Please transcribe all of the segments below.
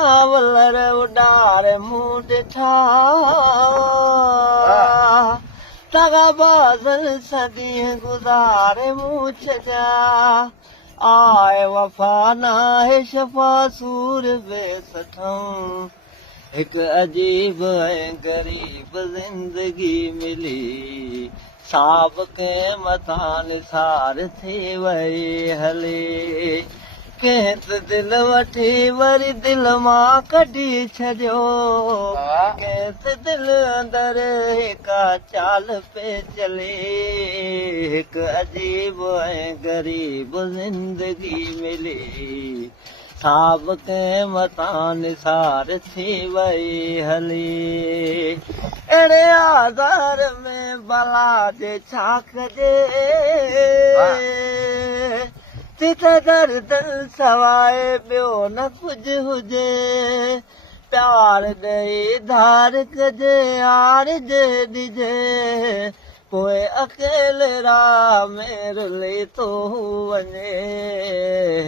वलर उडार मुंह ॾिठा तगा बाज़ल सदी गुज़ारे मुंह छॾिया आए वफ़ा नाहे शफ़ा सूर बेसठऊं हिकु अजीब ऐं ग़रीब ज़िंदगी मिली साब कंहिं मथां निसार थी वई हले कंहिं त दिलि वठी वरी दिलि मां कढी छॾियो कंहिं त दिलि अंदरि हिका चाल पे चले हिकु अजीब ऐं ग़रीब ज़िंदगी मिली साब कंहिं मथां निसार थी वई हली अहिड़े आज़ार में भला जे छा कजे दर्द सवाइ ॿियो न कुझु हुजे प्यार ॾेई धार कजे हार जे ॾिजे पोइ अकेले राह में रुली थो वञे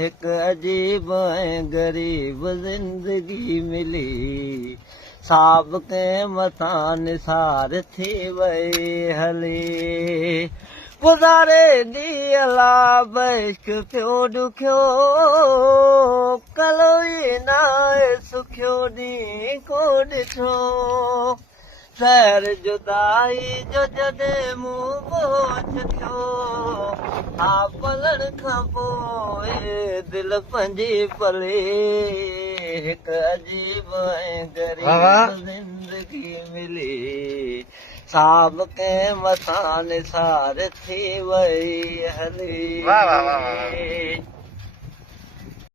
हिकु अजीब ऐं ग़रीब ज़िंदगी मिली साब कंहिं मथां निसार थी वई हली गुज़ारे ॾींहं लाभ इश्क पियो ॾुखियो कलो ई नाहे सुखियो ॾींहुं को ॾिठो सैर जुदाई जो जॾहिं मूं बोझ थियो हा पलण खां पोइ दिलि पंहिंजी पले हिकु अजीब ऐं ग़रीब ज़िंदगी मिली साब कंहिं मथां निसार थी वई हली